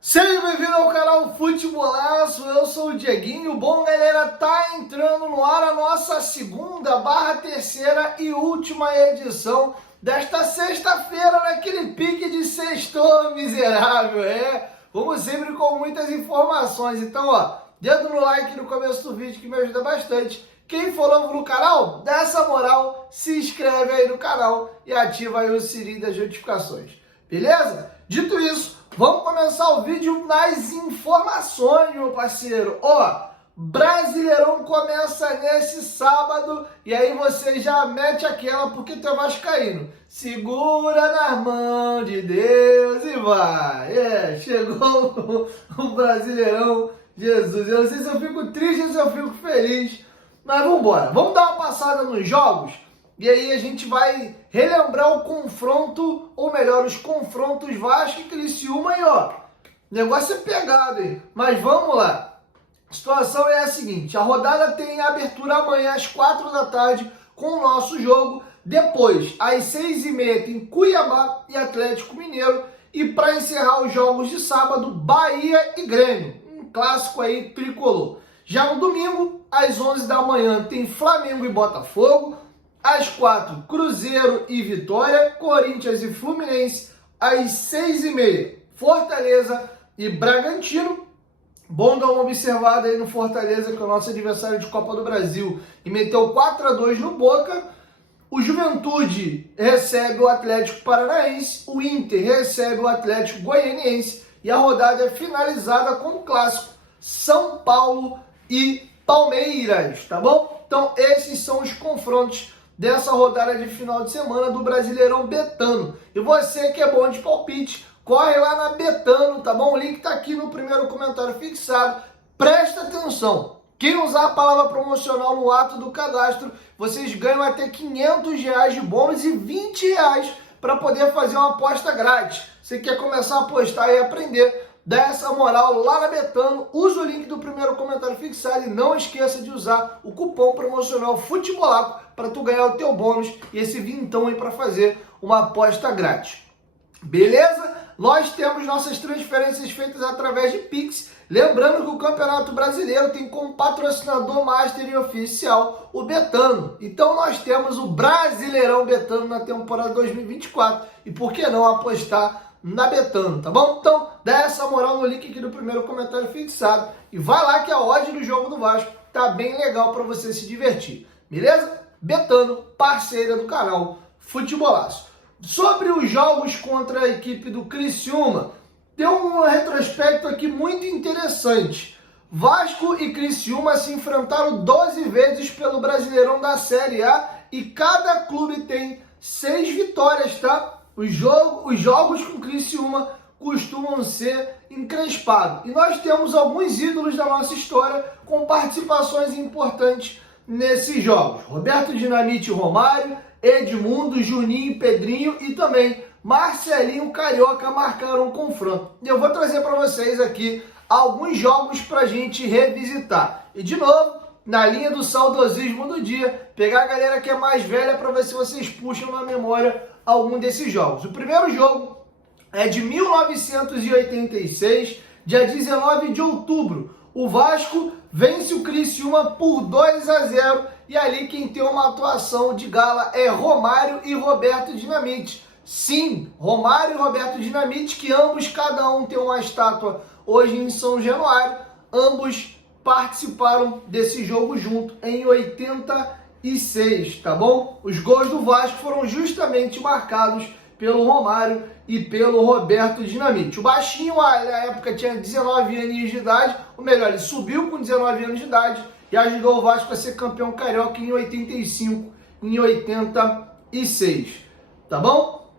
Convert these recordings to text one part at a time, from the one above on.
Seja bem-vindo ao canal Futebolaço, eu sou o Dieguinho. Bom, galera, tá entrando no ar a nossa terceira e última edição desta sexta-feira, naquele pique de sextou miserável, vamos sempre com muitas informações. Então, dedo no like no começo do vídeo que me ajuda bastante. Quem for novo no canal, dá essa moral, se inscreve aí no canal e ativa aí o sininho das notificações, beleza? Dito isso, vamos começar o vídeo nas informações, meu parceiro. Brasileirão começa nesse sábado e aí você já mete aquela porque tu é vascaíno. Segura nas mãos de Deus e vai. Chegou o Brasileirão, Jesus. Eu não sei se eu fico triste ou se eu fico feliz, mas vamos embora. Vamos dar uma passada nos jogos e aí a gente vai relembrar o confronto, ou melhor, os confrontos Vasco e Criciúma. E o negócio é pegado, hein? Mas vamos lá. A situação é a seguinte: a rodada tem abertura amanhã às 4 da tarde com o nosso jogo. Depois, às 6h30, tem Cuiabá e Atlético Mineiro. E para encerrar os jogos de sábado, Bahia e Grêmio. Um clássico aí tricolor. Já no domingo, às 11 da manhã, tem Flamengo e Botafogo. Às 4, Cruzeiro e Vitória. Corinthians e Fluminense. Às 6h30, Fortaleza e Bragantino. Bom dar uma observada aí no Fortaleza, que é o nosso adversário de Copa do Brasil, e meteu 4-2 no Boca. O Juventude recebe o Atlético Paranaense, o Inter recebe o Atlético Goianiense, e a rodada é finalizada com o clássico São Paulo e Palmeiras, tá bom? Então esses são os confrontos dessa rodada de final de semana do Brasileirão Betano. E você que é bom de palpite, corre lá na Betano, tá bom? O link tá aqui no primeiro comentário fixado. Presta atenção. Quem usar a palavra promocional no ato do cadastro, vocês ganham até R$500 de bônus e R$20 para poder fazer uma aposta grátis. Você quer começar a apostar e aprender? Dá essa moral lá na Betano. Usa o link do primeiro comentário fixado e não esqueça de usar o cupom promocional Futebolaco para tu ganhar o teu bônus e esse vintão aí para fazer uma aposta grátis. Beleza? Nós temos nossas transferências feitas através de Pix. Lembrando que o Campeonato Brasileiro tem como patrocinador master e oficial o Betano. Então nós temos o Brasileirão Betano na temporada 2024. E por que não apostar na Betano, tá bom? Então dá essa moral no link aqui do primeiro comentário fixado. E vai lá que a odd do jogo do Vasco tá bem legal para você se divertir. Beleza? Betano, parceira do canal Futebolaço. Sobre os jogos contra a equipe do Criciúma, tem um retrospecto aqui muito interessante. Vasco e Criciúma se enfrentaram 12 vezes pelo Brasileirão da Série A e cada clube tem 6 vitórias, tá? Os jogos com Criciúma costumam ser encrespados. E nós temos alguns ídolos da nossa história com participações importantes nesses jogos. Roberto Dinamite e Romário, Edmundo, Juninho e Pedrinho e também Marcelinho Carioca marcaram um confronto. E eu vou trazer para vocês aqui alguns jogos para a gente revisitar. E de novo, na linha do saudosismo do dia, pegar a galera que é mais velha para ver se vocês puxam na memória algum desses jogos. O primeiro jogo é de 1986, dia 19 de outubro. O Vasco vence o Criciúma por 2-0 e ali quem tem uma atuação de gala é Romário e Roberto Dinamite. Sim, Romário e Roberto Dinamite, que ambos, cada um tem uma estátua hoje em São Januário, ambos participaram desse jogo junto em 86, tá bom? Os gols do Vasco foram justamente marcados pelo Romário e pelo Roberto Dinamite. O baixinho, na época, tinha 19 anos de idade, ou melhor, ele subiu com 19 anos de idade e ajudou o Vasco a ser campeão carioca em 85, em 86, tá bom?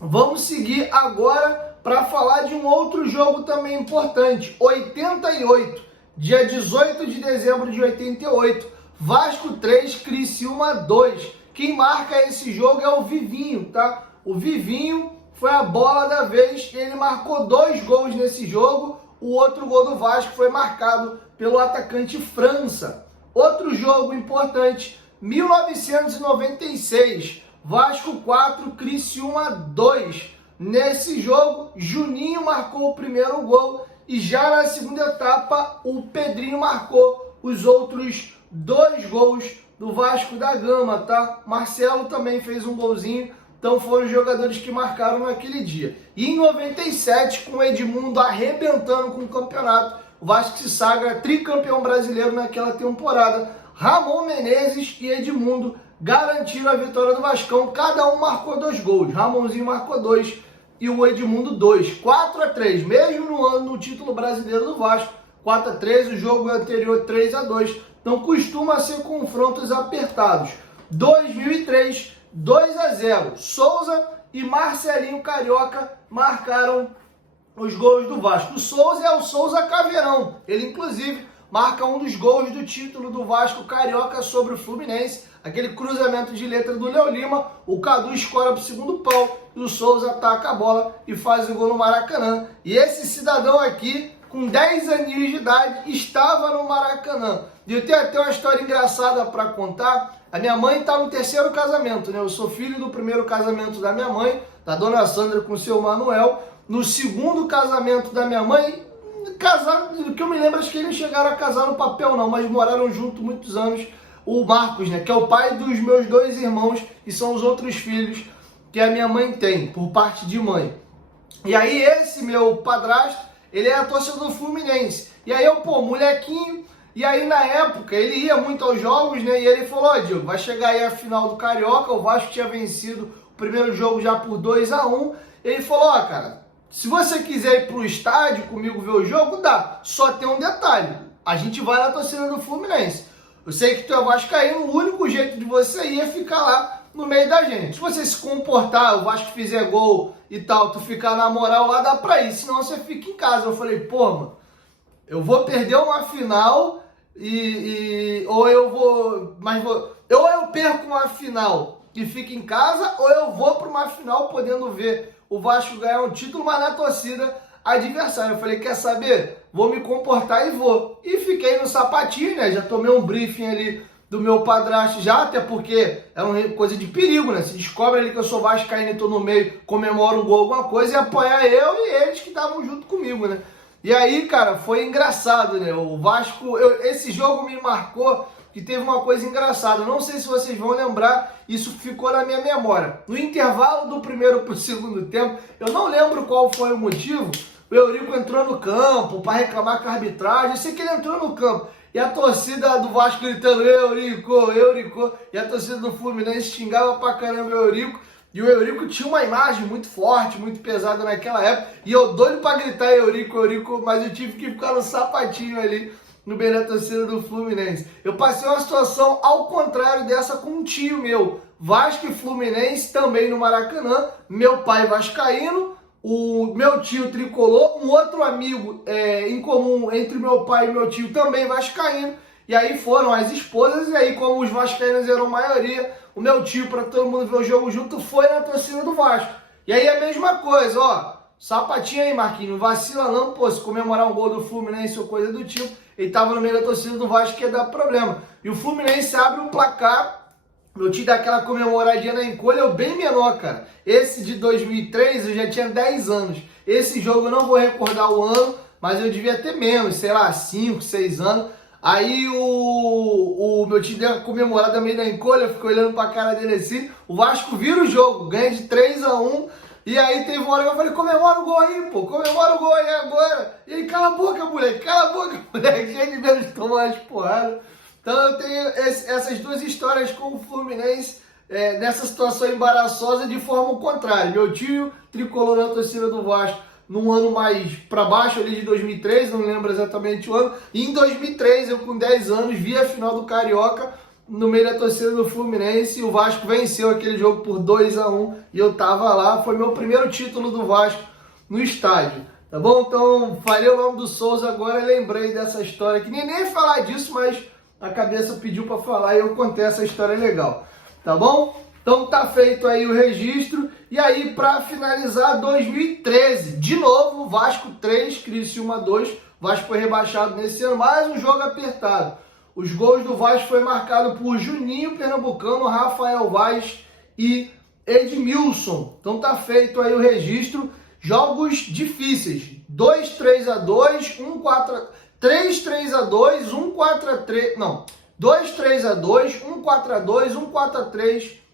Vamos seguir agora para falar de um outro jogo também importante. 88, dia 18 de dezembro de 88, Vasco 3, Criciúma 2. Quem marca esse jogo é o Vivinho, tá? O Vivinho foi a bola da vez, ele marcou 2 gols nesse jogo. o outro gol do Vasco foi marcado pelo atacante França. Outro jogo importante, 1996, Vasco 4, Criciúma 2. Nesse jogo, Juninho marcou o primeiro gol e já na segunda etapa, o Pedrinho marcou os outros 2 gols do Vasco da Gama, tá? Marcelo também fez um golzinho, então foram os jogadores que marcaram naquele dia. E em 97, com o Edmundo arrebentando com o campeonato, o Vasco se sagra tricampeão brasileiro naquela temporada. Ramon Menezes e Edmundo garantiram a vitória do Vascão, cada um marcou 2 gols. Ramonzinho marcou 2 e o Edmundo 2, 4-3, mesmo no ano do título brasileiro do Vasco, 4-3, o jogo anterior 3-2, então costuma ser confrontos apertados. 2003, 2-0, Souza e Marcelinho Carioca marcaram os gols do Vasco. O Souza é o Souza Caveirão, ele inclusive marca um dos gols do título do Vasco Carioca sobre o Fluminense, aquele cruzamento de letra do Léo Lima, o Cadu escora para o segundo pau e o Souza ataca a bola e faz o gol no Maracanã. E esse cidadão aqui, com 10 aninhos de idade, estava no Maracanã. E eu tenho até uma história engraçada para contar. A minha mãe está no 3º casamento, né? Eu sou filho do primeiro casamento da minha mãe, da dona Sandra com o seu Manuel. No segundo casamento da minha mãe, casaram, do que eu me lembro, acho que eles chegaram a casar no papel não, mas moraram junto muitos anos. O Marcos, né, que é o pai dos meus 2 irmãos, e são os outros filhos que a minha mãe tem, por parte de mãe. E aí esse meu padrasto, ele era torcedor do Fluminense. E aí eu, molequinho, e aí na época ele ia muito aos jogos, né, e ele falou, Diego, vai chegar aí a final do Carioca, o Vasco tinha vencido o primeiro jogo já por 2-1, ele falou, cara, se você quiser ir pro estádio comigo ver o jogo, dá. Só tem um detalhe. A gente vai na torcida do Fluminense. Eu sei que tu é vascaíno, o único jeito de você ir é ficar lá no meio da gente. Se você se comportar, o Vasco fizer gol e tal, tu ficar na moral lá, dá pra ir. Senão você fica em casa. Eu falei, mano, eu vou perder uma final ou eu perco uma final e fico em casa, ou eu vou para uma final podendo ver o Vasco ganhar um título, mas na torcida adversária. Eu falei, quer saber? Vou me comportar e vou. E fiquei no sapatinho, né? Já tomei um briefing ali do meu padrasto já, até porque é uma coisa de perigo, né? Se descobre ali que eu sou vascaíno e tô no meio, comemoro um gol, alguma coisa, e apoiar eu e eles que estavam junto comigo, né? E aí, cara, foi engraçado, né? O Vasco, esse jogo me marcou, que teve uma coisa engraçada. Não sei se vocês vão lembrar, isso ficou na minha memória. No intervalo do primeiro para o segundo tempo, eu não lembro qual foi o motivo, o Eurico entrou no campo para reclamar com a arbitragem. Eu sei que ele entrou no campo. E a torcida do Vasco gritando, Eurico, Eurico. E a torcida do Fluminense xingava pra caramba o Eurico. E o Eurico tinha uma imagem muito forte, muito pesada naquela época. E eu doido pra gritar Eurico, Eurico, mas eu tive que ficar no sapatinho ali, no meio da torcida do Fluminense. Eu passei uma situação ao contrário dessa com um tio meu. Vasco e Fluminense também no Maracanã. Meu pai vascaíno, o meu tio tricolor, um outro amigo em comum entre meu pai e meu tio também vascaíno. E aí foram as esposas, e aí como os vascaínos eram maioria, o meu tio, para todo mundo ver o jogo junto, foi na torcida do Vasco. E aí a mesma coisa, ó, sapatinho aí, Marquinhos, não vacila não, pô, se comemorar um gol do Fluminense ou coisa do tipo, ele tava no meio da torcida do Vasco, que ia dar problema. E o Fluminense abre um placar, meu tio dá aquela comemoradinha na encolha, eu bem menor, cara. Esse de 2003, eu já tinha 10 anos. Esse jogo eu não vou recordar o ano, mas eu devia ter menos, sei lá, 5, 6 anos. Aí o meu tio deu uma comemorada meio da encolha, ficou olhando pra cara dele assim. O Vasco vira o jogo, ganha de 3-1. E aí teve uma hora que eu falei, comemora o gol aí, pô, comemora o gol aí agora. E aí, cala a boca, moleque, cheio de medo de tomar as porradas. Então eu tenho essas duas histórias com o Fluminense, nessa situação embaraçosa de forma contrária. Meu tio tricolor na torcida do Vasco num ano mais para baixo, ali de 2003, não lembro exatamente o ano. E em 2003, eu com 10 anos, vi a final do Carioca no meio da torcida do Fluminense, e o Vasco venceu aquele jogo por 2-1, e eu tava lá, foi meu primeiro título do Vasco no estádio, tá bom? Então, falei o nome do Souza agora, lembrei dessa história, que nem ia falar disso, mas a cabeça pediu para falar e eu contei essa história legal, tá bom? Então tá feito aí o registro. E aí, para finalizar, 2013, de novo, Vasco 3, Criciúma 2. Vasco foi rebaixado nesse ano, mais um jogo apertado. Os gols do Vasco foi marcado por Juninho Pernambucano, Rafael Vaz e Edmilson. Então tá feito aí o registro. Jogos difíceis. 2-3-2, 3-3-2, 1-4-3. Não. 2-3-2, 1-4-2, 1-4-3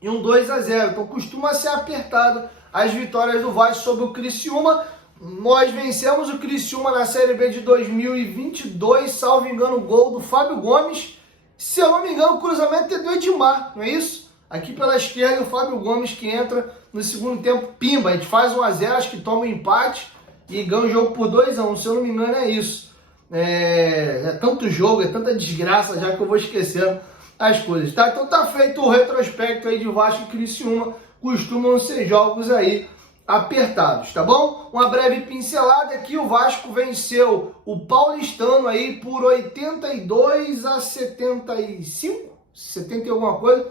e 2-0. Então costuma ser apertado as vitórias do Vasco sobre o Criciúma. Nós vencemos o Criciúma na Série B de 2022, salvo engano, gol do Fábio Gomes. Se eu não me engano, o cruzamento é do Edmar, não é isso? Aqui pela esquerda, o Fábio Gomes que entra no segundo tempo, pimba, a gente faz 1-0, acho que toma um empate e ganha o jogo por 2-1, se eu não me engano é isso. É tanto jogo, é tanta desgraça já que eu vou esquecendo as coisas, tá? Então tá feito o retrospecto aí de Vasco e Criciúma, costumam ser jogos aí apertados, tá bom? Uma breve pincelada aqui, o Vasco venceu o Paulistano aí por 82-75, 70 e alguma coisa,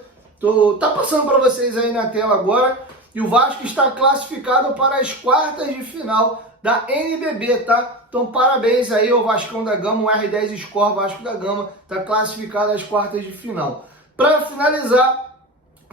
tá passando para vocês aí na tela agora, e o Vasco está classificado para as quartas de final da NBB, tá? Então parabéns aí ao Vascão da Gama, o R10 Score Vasco da Gama, tá classificado às quartas de final. Para finalizar,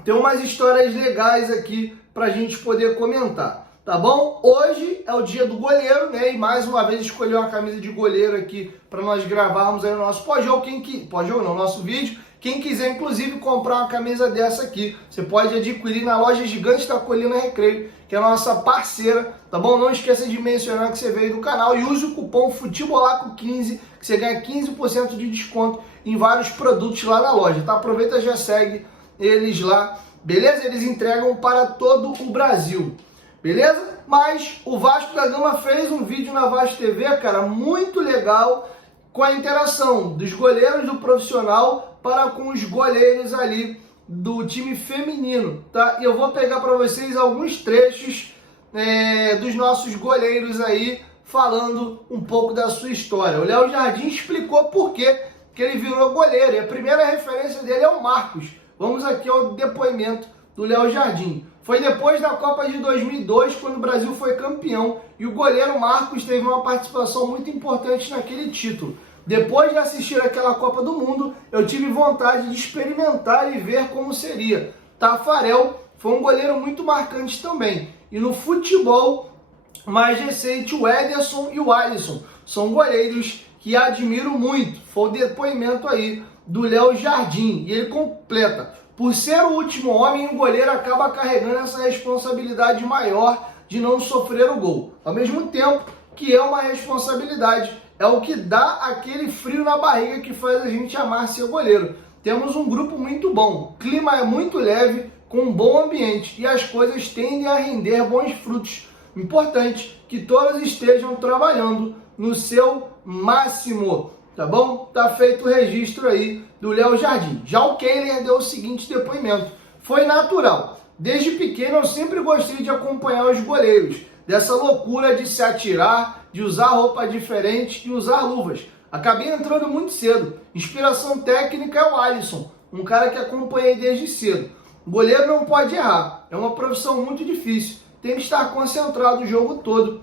tem umas histórias legais aqui pra gente poder comentar, tá bom? Hoje é o dia do goleiro, né? E mais uma vez escolhi uma camisa de goleiro aqui para nós gravarmos aí o nosso pós-jogo. Pós-jogo não, nosso vídeo. Quem quiser, inclusive, comprar uma camisa dessa aqui, você pode adquirir na loja Gigante da Colina Recreio, que é a nossa parceira, tá bom? Não esqueça de mencionar que você veio do canal e use o cupom FUTEBOLACO15, que você ganha 15% de desconto em vários produtos lá na loja, tá? Aproveita e já segue eles lá, beleza? Eles entregam para todo o Brasil, beleza? Mas o Vasco da Gama fez um vídeo na Vasco TV, cara, muito legal, com a interação dos goleiros do profissional para com os goleiros ali do time feminino, tá? E eu vou pegar para vocês alguns trechos dos nossos goleiros aí, falando um pouco da sua história. O Léo Jardim explicou por que ele virou goleiro, e a primeira referência dele é o Marcos. Vamos aqui ao depoimento do Léo Jardim. Foi depois da Copa de 2002, quando o Brasil foi campeão, e o goleiro Marcos teve uma participação muito importante naquele título. Depois de assistir aquela Copa do Mundo, eu tive vontade de experimentar e ver como seria. Tafarel foi um goleiro muito marcante também. E no futebol mais recente, o Ederson e o Alisson são goleiros que admiro muito. Foi o depoimento aí do Léo Jardim. E ele completa: por ser o último homem, o goleiro acaba carregando essa responsabilidade maior de não sofrer o gol. Ao mesmo tempo que é uma responsabilidade, é o que dá aquele frio na barriga que faz a gente amar ser goleiro. Temos um grupo muito bom, o clima é muito leve, com um bom ambiente e as coisas tendem a render bons frutos. Importante que todos estejam trabalhando no seu máximo, tá bom? Tá feito o registro aí do Léo Jardim. Já o Kehler deu o seguinte depoimento: foi natural. Desde pequeno eu sempre gostei de acompanhar os goleiros, dessa loucura de se atirar, de usar roupa diferente e usar luvas. Acabei entrando muito cedo. Inspiração técnica é o Alisson, um cara que acompanhei desde cedo. O goleiro não pode errar, é uma profissão muito difícil. Tem que estar concentrado o jogo todo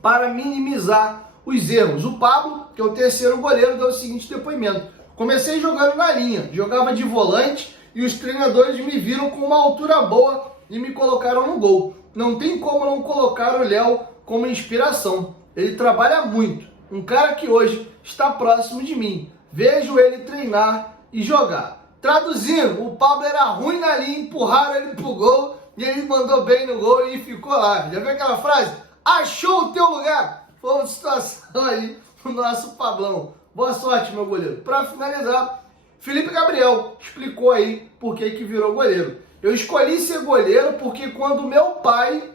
para minimizar os erros. O Pablo, que é o terceiro goleiro, deu o seguinte depoimento: comecei jogando na linha, jogava de volante e os treinadores me viram com uma altura boa e me colocaram no gol. Não tem como não colocar o Léo como inspiração. Ele trabalha muito. Um cara que hoje está próximo de mim. Vejo ele treinar e jogar. Traduzindo, o Pablo era ruim na linha, empurraram ele pro gol e ele mandou bem no gol e ficou lá. Já viu aquela frase? Achou o teu lugar. Foi uma situação aí do nosso Pablão. Boa sorte, meu goleiro. Para finalizar, Felipe Gabriel explicou aí por que virou goleiro. Eu escolhi ser goleiro porque quando meu pai,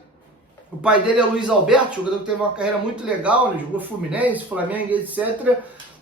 o pai dele é Luiz Alberto, jogador que teve uma carreira muito legal, né? Jogou Fluminense, Flamengo, etc.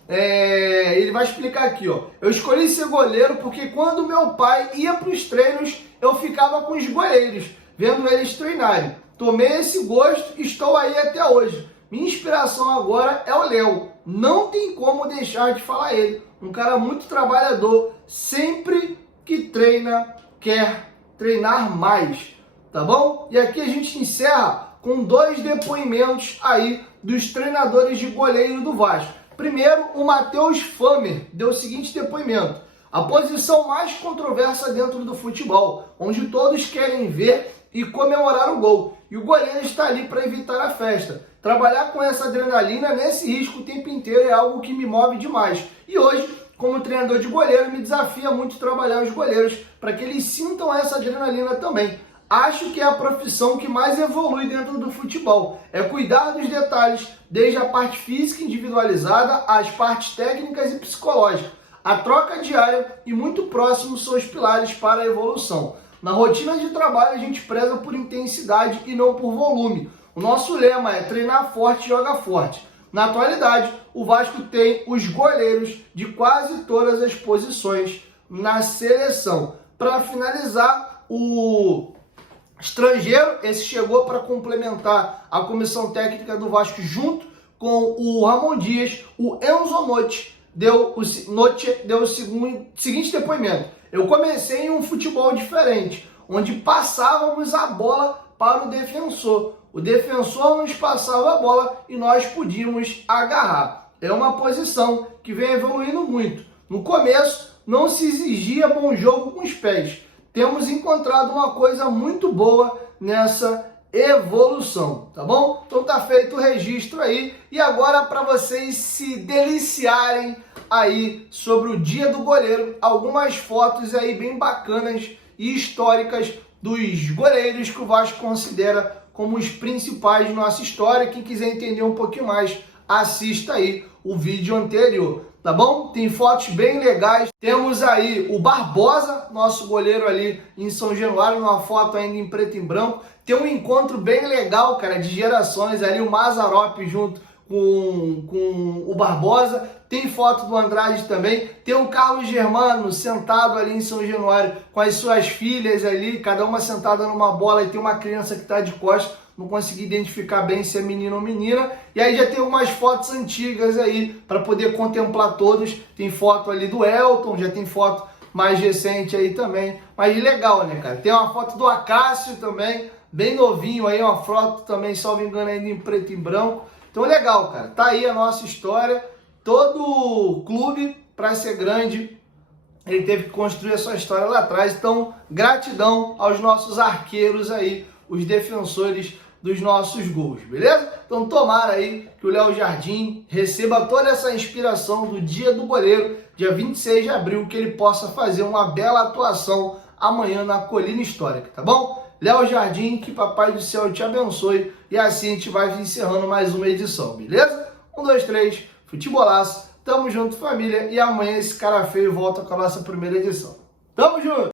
Ele vai explicar aqui, ó. Eu escolhi ser goleiro porque quando meu pai ia para os treinos, eu ficava com os goleiros, vendo eles treinarem. Tomei esse gosto e estou aí até hoje. Minha inspiração agora é o Léo. Não tem como deixar de falar ele. Um cara muito trabalhador, sempre que treina quer treinar mais, tá bom? E aqui a gente encerra com 2 depoimentos aí dos treinadores de goleiro do Vasco. Primeiro, o Matheus Famer deu o seguinte depoimento: a posição mais controversa dentro do futebol, onde todos querem ver e comemorar o gol. E o goleiro está ali para evitar a festa. Trabalhar com essa adrenalina nesse risco o tempo inteiro é algo que me move demais. E hoje, como treinador de goleiro, me desafia muito trabalhar os goleiros para que eles sintam essa adrenalina também. Acho que é a profissão que mais evolui dentro do futebol. É cuidar dos detalhes, desde a parte física individualizada às partes técnicas e psicológicas. A troca diária e muito próximo são os pilares para a evolução. Na rotina de trabalho, a gente preza por intensidade e não por volume. O nosso lema é treinar forte e joga forte. Na atualidade, o Vasco tem os goleiros de quase todas as posições na seleção. Para finalizar, o estrangeiro, esse chegou para complementar a comissão técnica do Vasco junto com o Ramon Dias. O Enzo Notti deu o seguinte depoimento: eu comecei em um futebol diferente, onde passávamos a bola para o defensor. O defensor nos passava a bola e nós podíamos agarrar. É uma posição que vem evoluindo muito. No começo, não se exigia bom jogo com os pés. Temos encontrado uma coisa muito boa nessa evolução, tá bom? Então tá feito o registro aí. E agora, para vocês se deliciarem aí sobre o dia do goleiro, algumas fotos aí bem bacanas e históricas dos goleiros que o Vasco considera como os principais de nossa história. Quem quiser entender um pouquinho mais, assista aí o vídeo anterior, tá bom? Tem fotos bem legais. Temos aí o Barbosa, nosso goleiro ali em São Januário, numa foto ainda em preto e branco. Tem um encontro bem legal, cara, de gerações ali, o Mazzaropi junto com o Barbosa. Tem foto do Andrade também. Tem o Carlos Germano sentado ali em São Januário com as suas filhas ali, cada uma sentada numa bola, e tem uma criança que está de costas. Não consegui identificar bem se é menino ou menina. E aí já tem algumas fotos antigas aí para poder contemplar todos. Tem foto ali do Elton, já tem foto mais recente aí também. Mas legal, né, cara? Tem uma foto do Acácio também, bem novinho aí, uma foto também, salvo engano, ainda em preto e branco. Então legal, cara. Tá aí a nossa história. Todo clube, para ser grande, ele teve que construir a sua história lá atrás. Então, gratidão aos nossos arqueiros aí, os defensores dos nossos gols, beleza? Então tomara aí que o Léo Jardim receba toda essa inspiração do dia do goleiro, dia 26 de abril, que ele possa fazer uma bela atuação amanhã na Colina Histórica, tá bom? Léo Jardim, que Papai do Céu te abençoe, e assim a gente vai encerrando mais uma edição, beleza? 1, 2, 3, futebolaço, tamo junto, família, e amanhã esse cara feio volta com a nossa primeira edição. Tamo junto!